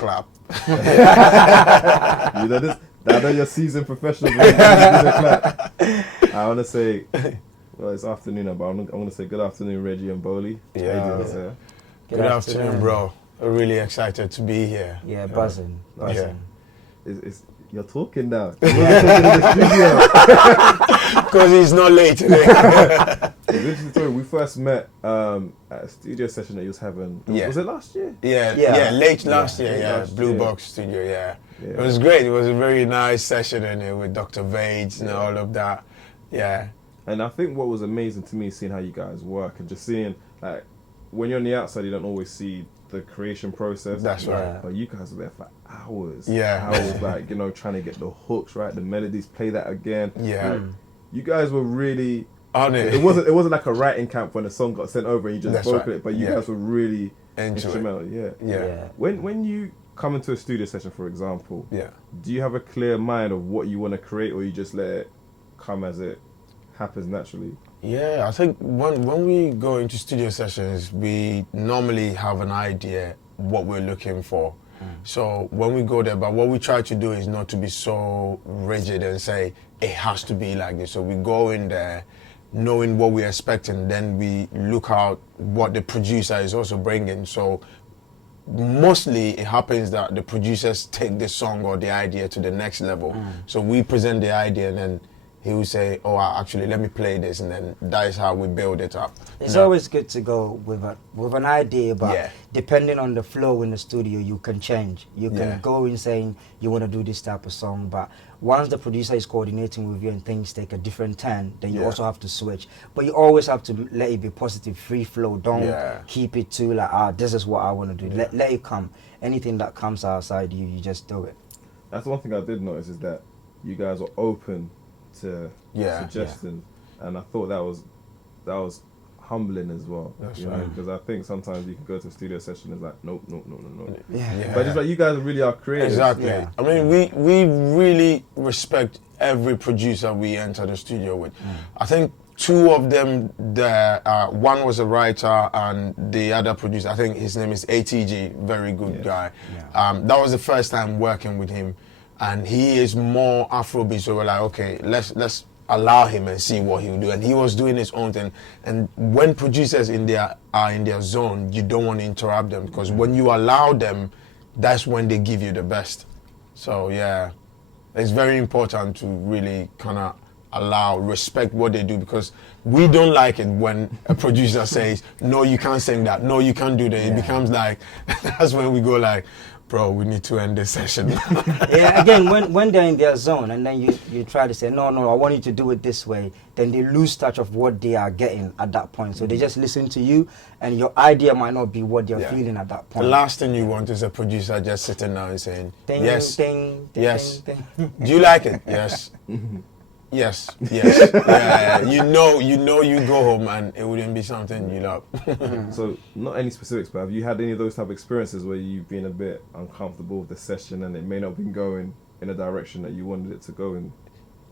clap. You know this. I know you're seasoned professional. I want to say, well, it's afternoon now, but I'm going to say good afternoon, Reggie N Bollie. Yeah. Good afternoon, bro. I'm really excited to be here. Yeah, buzzing. Yeah. You're talking now. You're talking in the studio. Because he's not late today. It's interesting story. We first met at a studio session that you was having. Was it last year? Yeah, late last year. Last Blue year. Box Studio. Yeah, it was great. It was a very nice session in it with Dr. Vades and all of that. Yeah. And I think what was amazing to me, seeing how you guys work and just seeing, like, when you're on the outside, you don't always see the creation process. That's right. But you guys were there for hours. Yeah. Hours, like, you know, trying to get the hooks right, the melodies, play that again. Yeah. Like, you guys were really on it. It wasn't like a writing camp when the song got sent over and you just spoke it, but you guys were really instrumental. Yeah. When you come into a studio session, for example, do you have a clear mind of what you want to create, or you just let it come as it happens naturally? Yeah, I think when we go into studio sessions, we normally have an idea what we're looking for. So when we go there, but what we try to do is not to be so rigid and say it has to be like this. So we go in there knowing what we're expecting, then we look out what the producer is also bringing. So mostly it happens that the producers take the song or the idea to the next level. So we present the idea and then he will say, oh, actually, let me play this, and then that is how we build it up. It's always good to go with an idea, but depending on the flow in the studio, you can change. You can go in saying you want to do this type of song, but once the producer is coordinating with you and things take a different turn, then you also have to switch. But you always have to let it be positive, free flow. Don't keep it to like, this is what I want to do. Let it come. Anything that comes outside you, you just do it. That's one thing I did notice, is that you guys are open to suggestions, and I thought that was humbling as well. That's right, right. because I think sometimes you can go to a studio session and it's like nope. Yeah. But it's like you guys really are creative. Exactly. Yeah. I mean, we really respect every producer we enter the studio with. I think two of them there, one was a writer and the other producer, I think his name is ATG, very good guy. That was the first time working with him. And he is more Afrobeat, so we're like, okay, let's allow him and see what he'll do. And he was doing his own thing. And when producers are in their zone, you don't want to interrupt them, because when you allow them, that's when they give you the best. So yeah, it's very important to really kind of respect what they do, because we don't like it when a producer says, no, you can't sing that, no, you can't do that. It becomes like, that's when we go like, bro, we need to end this session. Again, when they're in their zone and then you try to say, no, I want you to do it this way, then they lose touch of what they are getting at that point. So they just listen to you, and your idea might not be what they're feeling at that point. The last thing you want is a producer just sitting down and saying, ding, yes, ding, ding, yes. ding, ding. Do you like it? Yes. Yes. Yeah. You know you go home and it wouldn't be something you love. So, not any specifics, but have you had any of those type of experiences where you've been a bit uncomfortable with the session and it may not have been going in a direction that you wanted it to go in?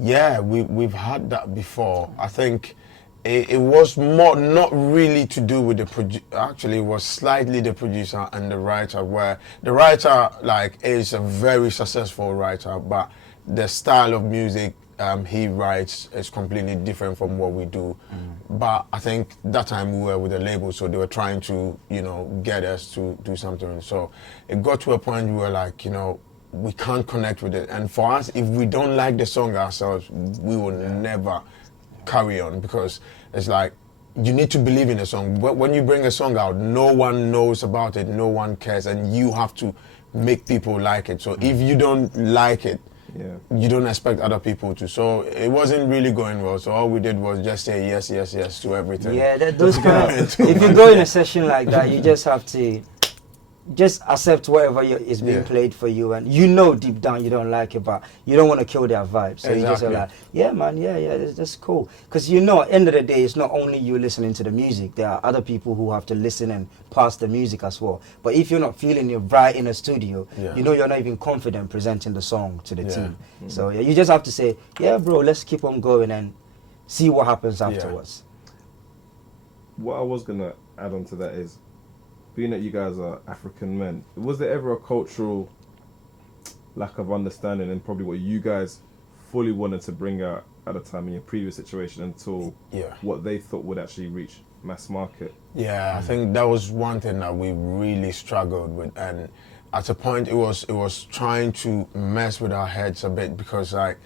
Yeah, we've had that before. I think it was more not really to do with the producer. Actually, it was slightly the producer and the writer, where the writer is a very successful writer, but the style of music he writes is completely different from what we do. But I think that time we were with a label, so they were trying to, get us to do something. So it got to a point we were like, we can't connect with it. And for us, if we don't like the song ourselves, we will never carry on, because it's like, you need to believe in a song. When you bring a song out, no one knows about it, no one cares, and you have to make people like it. So if you don't like it, you don't expect other people to. So it wasn't really going well. So all we did was just say yes to everything. Yeah, those kind of, if you go in a session like that, you just have to just accept whatever is being played for you, and deep down you don't like it, but you don't want to kill their vibe. So you just are like, yeah, man, that's cool. Because at the end of the day, it's not only you listening to the music. There are other people who have to listen and pass the music as well. But if you're not feeling it right in a studio, you're not even confident presenting the song to the team. So you just have to say, yeah, bro, let's keep on going and see what happens afterwards. What I was going to add on to that is, being that you guys are African men, was there ever a cultural lack of understanding in probably what you guys fully wanted to bring out at a time in your previous situation until what they thought would actually reach mass market? Yeah, I think that was one thing that we really struggled with, and at a point it was trying to mess with our heads a bit, because like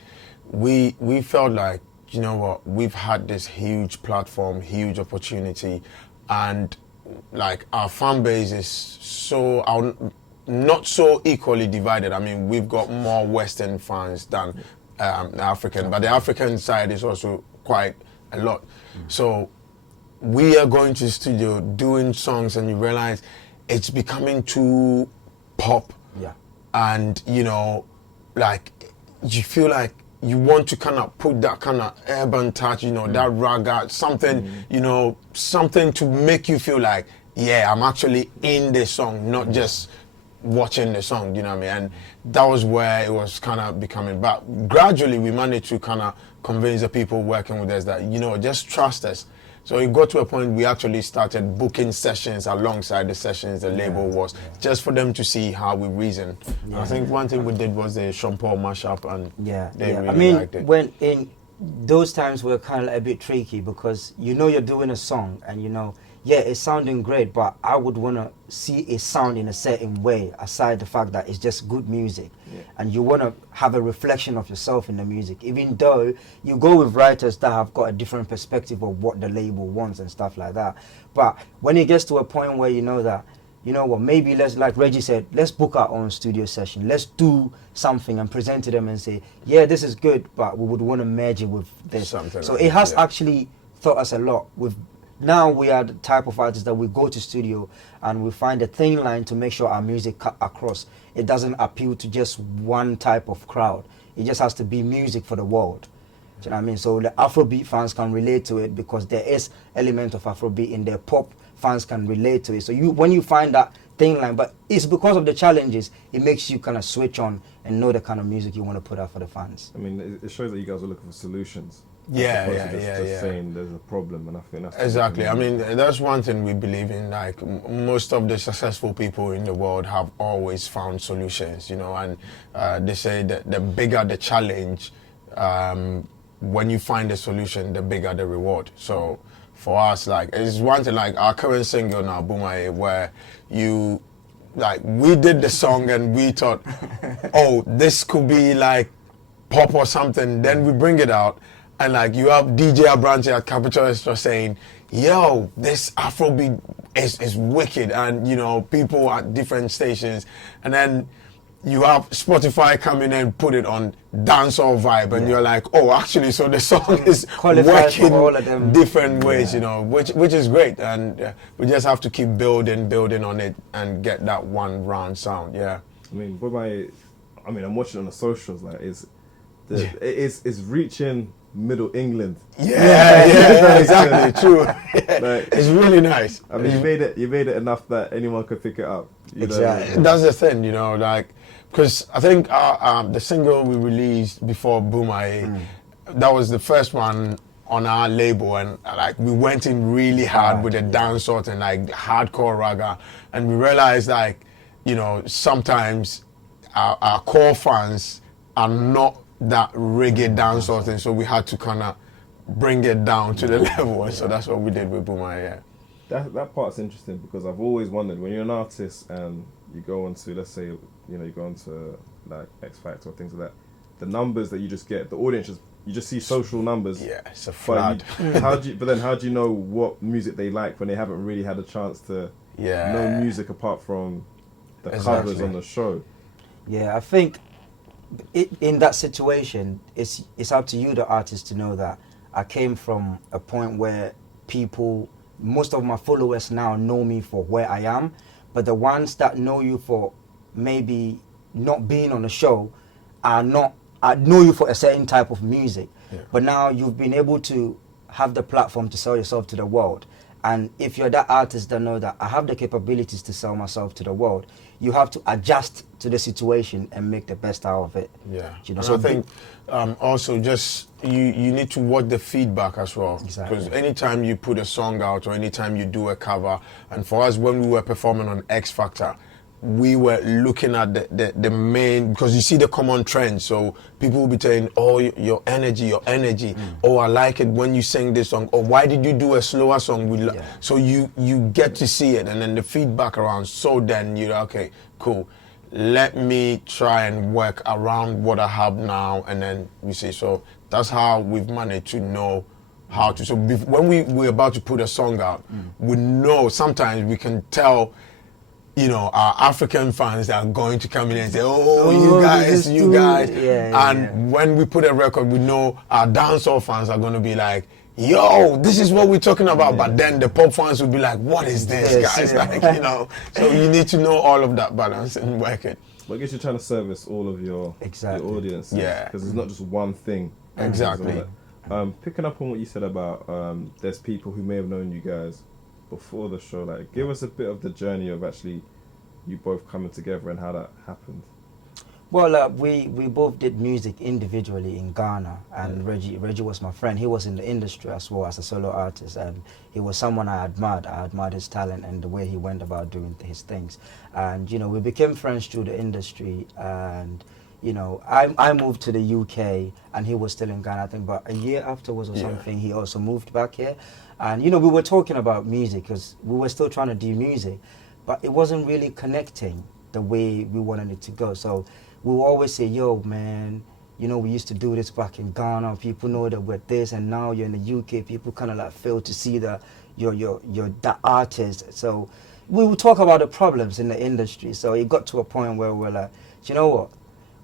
we felt like, you know what, we've had this huge platform, huge opportunity, and like our fan base is so not so equally divided. I mean, we've got more Western fans than African, but the African side is also quite a lot. So we are going to the studio doing songs, and you realize it's becoming too pop. Yeah. And you know, like you feel like you want to kind of put that kind of urban touch, you know, that raga, something, you know, something to make you feel like, yeah, I'm actually in the song, not just watching the song, you know what I mean? And that was where it was kind of becoming. But gradually we managed to kind of convince the people working with us that, you know, just trust us. So it got to a point we actually started booking sessions alongside the sessions the label was, just for them to see how we reason. I think one thing we did was the Sean Paul mashup, and they really liked it. When in those times were kind of a bit tricky, because you know you're doing a song and you know, yeah, it's sounding great, but I would want to see it sound in a certain way, aside the fact that it's just good music. And you want to have a reflection of yourself in the music, even though you go with writers that have got a different perspective of what the label wants and stuff like that. But when it gets to a point where you know that, you know what, maybe let's, like Reggie said, let's book our own studio session. Let's do something and present to them and say, yeah, this is good, but we would want to merge it with this. Something so like it has actually taught us a lot. Now we are the type of artists that we go to studio and we find a thin line to make sure our music cut across. It doesn't appeal to just one type of crowd. It just has to be music for the world. Do you know what I mean? So the Afrobeat fans can relate to it because there is element of Afrobeat in there. Pop fans can relate to it. So when you find that thin line, but it's because of the challenges, it makes you kind of switch on and know the kind of music you want to put out for the fans. I mean, it shows that you guys are looking for solutions. Just saying there's a problem, and I think that's exactly. I mean, that's one thing we believe in. Like most of the successful people in the world have always found solutions, you know. And they say that the bigger the challenge, when you find a solution, the bigger the reward. So for us, like, it's one thing, like our current single now, Bumaye, where we did the song and we thought, oh, this could be like pop or something. Then we bring it out. And like you have DJ Abranche at Capital Extra saying, yo, this Afrobeat is wicked, and you know, people at different stations, and then you have Spotify coming and put it on dancehall vibe, and you're like, oh, actually, so the song is working all of them. different ways, you know, which is great, and we just have to keep building on it and get that one round sound. Yeah. I mean, I'm watching on the socials, like it's reaching Middle England. Yeah, exactly, true. Like, it's really nice. I mean, you made it enough that anyone could pick it up. Exactly. That's the thing, you know, like, because I think the single we released before Bumaye, that was the first one on our label, and like we went in really hard with the dancehall and like hardcore raga, and we realized, like, you know, sometimes our core fans are not that reggae dancehall thing, so we had to kind of bring it down to the level, and so that's what we did with Bumaye. That part's interesting, because I've always wondered, when you're an artist and you go onto, let's say, you know, you go onto like X Factor or things like that, the numbers that you just get, the audience you just see social numbers. Yeah, it's a flood. How do you know what music they like when they haven't really had a chance to know music apart from the covers on the show? Yeah, I think in that situation, it's up to you, the artist, to know that I came from a point where most of my followers now know me for where I am, but the ones that know you for maybe not being on the show I know you for a certain type of music, but now you've been able to have the platform to sell yourself to the world, And if you're that artist that know that I have the capabilities to sell myself to the world, you have to adjust to the situation and make the best out of it. Yeah. You know, and I think also just you need to watch the feedback as well. Exactly. Because anytime you put a song out or anytime you do a cover, and for us when we were performing on X Factor, we were looking at the main, because you see the common trend. So people will be saying, oh, your energy. Oh, I like it when you sing this song. Or why did you do a slower song? So you get to see it, and then the feedback around. So then you're okay, cool. Let me try and work around what I have now, and then we see. So that's how we've managed to know how to. So when we're about to put a song out, we know sometimes we can tell, you know, our African fans that are going to come in and say, oh, you guys. And when we put a record, we know our dancehall fans are going to be like, yo, this is what we're talking about. Yeah. But then the pop fans will be like, what is this, guys? Like, you know, so you need to know all of that balance and work it. But I guess you're trying to service all of your audience. Yeah. Because it's not just one thing. Exactly. Picking up on what you said about there's people who may have known you guys before the show, like give us a bit of the journey of actually you both coming together and how that happened. Well, we both did music individually in Ghana, and Reggie was my friend. He was in the industry as well as a solo artist, and he was someone I admired. I admired his talent and the way he went about doing his things. And you know, we became friends through the industry. And you know, I moved to the UK, and he was still in Ghana. I think about a year afterwards or something, he also moved back here. And you know, we were talking about music because we were still trying to do music, but it wasn't really connecting the way we wanted it to go. So we will always say, yo, man, you know, we used to do this back in Ghana. People know that we're this, and now you're in the UK. People kind of like fail to see that you're that artist. So we would talk about the problems in the industry. So it got to a point where we're like, you know what?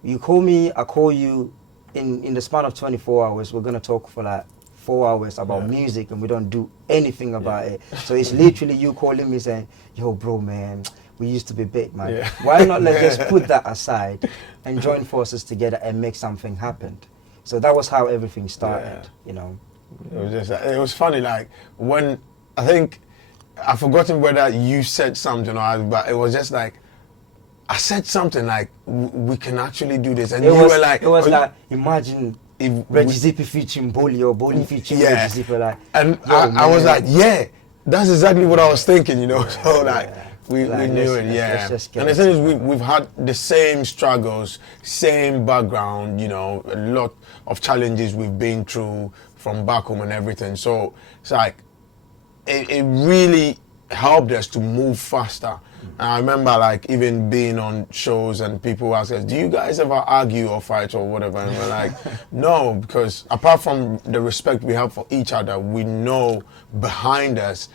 You call me, I call you. In the span of 24 hours, we're gonna talk for like 4 hours about music, and we don't do anything about it. So it's literally you calling me saying, yo, bro, man, we used to be big, man. Yeah. Why not let's just put that aside and join forces together and make something happen? So that was how everything started, you know. It was funny, like, when, I think, I've forgotten whether you said something or but it was just like, I said something like, we can actually do this. And you were like... It was like, imagine if Reggie Zippy featuring Bollie or Bollie featuring Reggie Zippy, like... And I was like, yeah, that's exactly what I was thinking, you know. So like, we knew it, And the thing is, we've had the same struggles, same background, you know, a lot of challenges we've been through from back home and everything. So it's like, it really helped us to move faster. And I remember like even being on shows and people ask us, do you guys ever argue or fight or whatever? And we're like, no, because apart from the respect we have for each other, we know behind us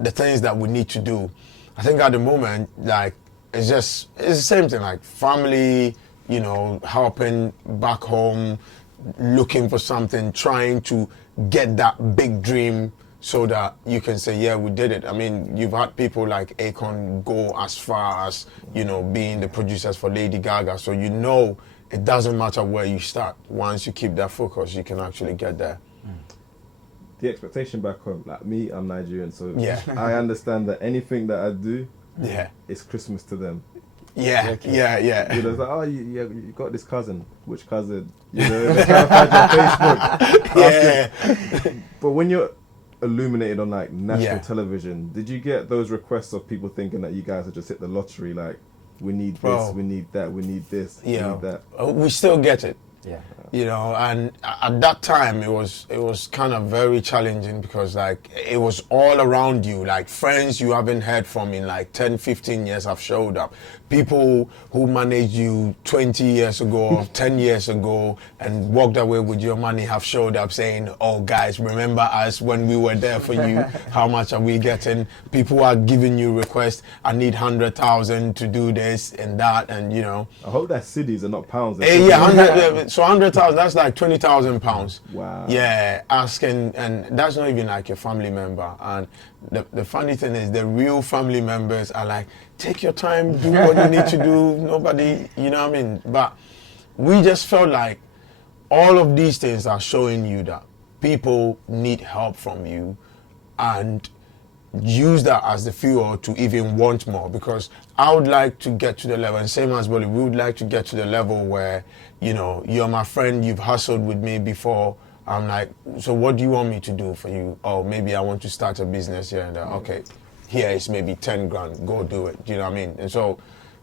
the things that we need to do. I think at the moment, like, it's the same thing, like family, you know, helping back home, looking for something, trying to get that big dream so that you can say, yeah, we did it. I mean, you've had people like Akon go as far as, you know, being the producers for Lady Gaga. So you know it doesn't matter where you start. Once you keep that focus, you can actually get there. The expectation back home, like me, I'm Nigerian, so I understand that anything that I do, it's Christmas to them. Yeah. You know, it's like, oh, you got this cousin. Which cousin? You know, they kind of find your Facebook. But when you're illuminated on like national television, did you get those requests of people thinking that you guys had just hit the lottery, like, we need this, we need that, we need this, we need that? We still get it. Yeah. You know, and at that time it was kind of very challenging because like it was all around you, like friends you haven't heard from in like 10, 15 years have showed up. People who managed you 20 years ago or 10 years ago and walked away with your money have showed up saying, oh guys, remember us when we were there for you? How much are we getting? People are giving you requests, I need 100,000 to do this and that, and you know. I hope that's cedis and not pounds. Yeah, 100, so 100,000, that's like 20,000 pounds. Wow. Yeah, asking, and that's not even like your family member. And the funny thing is, the real family members are like, take your time, do what you need to do. Nobody, you know what I mean? But we just felt like all of these things are showing you that people need help from you, and use that as the fuel to even want more, because I would like to get to the level, and same as Bollie, we would like to get to the level where, you know, you're my friend, you've hustled with me before. I'm like, so what do you want me to do for you? Oh, maybe I want to start a business here and there. Okay, here is maybe 10 grand, go do it. Do you know what I mean? And so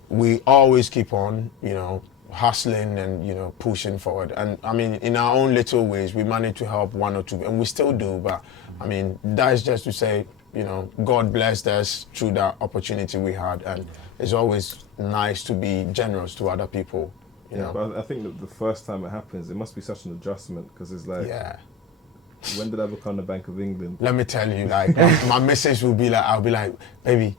we always keep on, you know, hustling and, you know, pushing forward. And I mean, in our own little ways, we manage to help one or two, and we still do. But I mean, that is just to say, you know, God blessed us through that opportunity we had, and it's always nice to be generous to other people. You know? But I think that the first time it happens, it must be such an adjustment, because it's like, when did I become the Bank of England? Let me tell you, like, my message will be like, I'll be like, baby,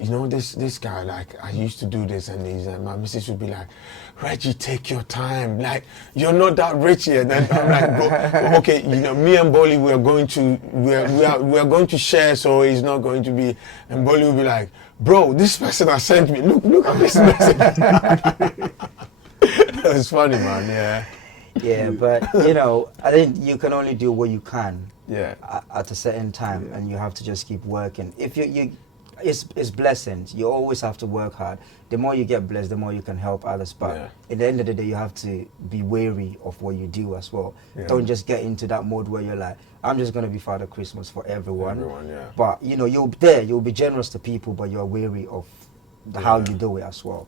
you know, this guy, like, I used to do this and these, and my message would be like, Reggie, take your time, like, you're not that rich yet. And I'm like, okay, you know, me and Bollie, we're going to share, so it's not going to be, and Bollie will be like, bro, this person has sent me, look at this message. It's funny, man, yeah, but you know, I think you can only do what you can at a certain time, and you have to just keep working. If it's blessings. You always have to work hard. The more you get blessed, the more you can help others. But at the end of the day, you have to be wary of what you do as well. Don't just get into that mode where you're like, I'm just going to be Father Christmas for everyone. But you know, you'll be generous to people, but you're wary of how you do it as well.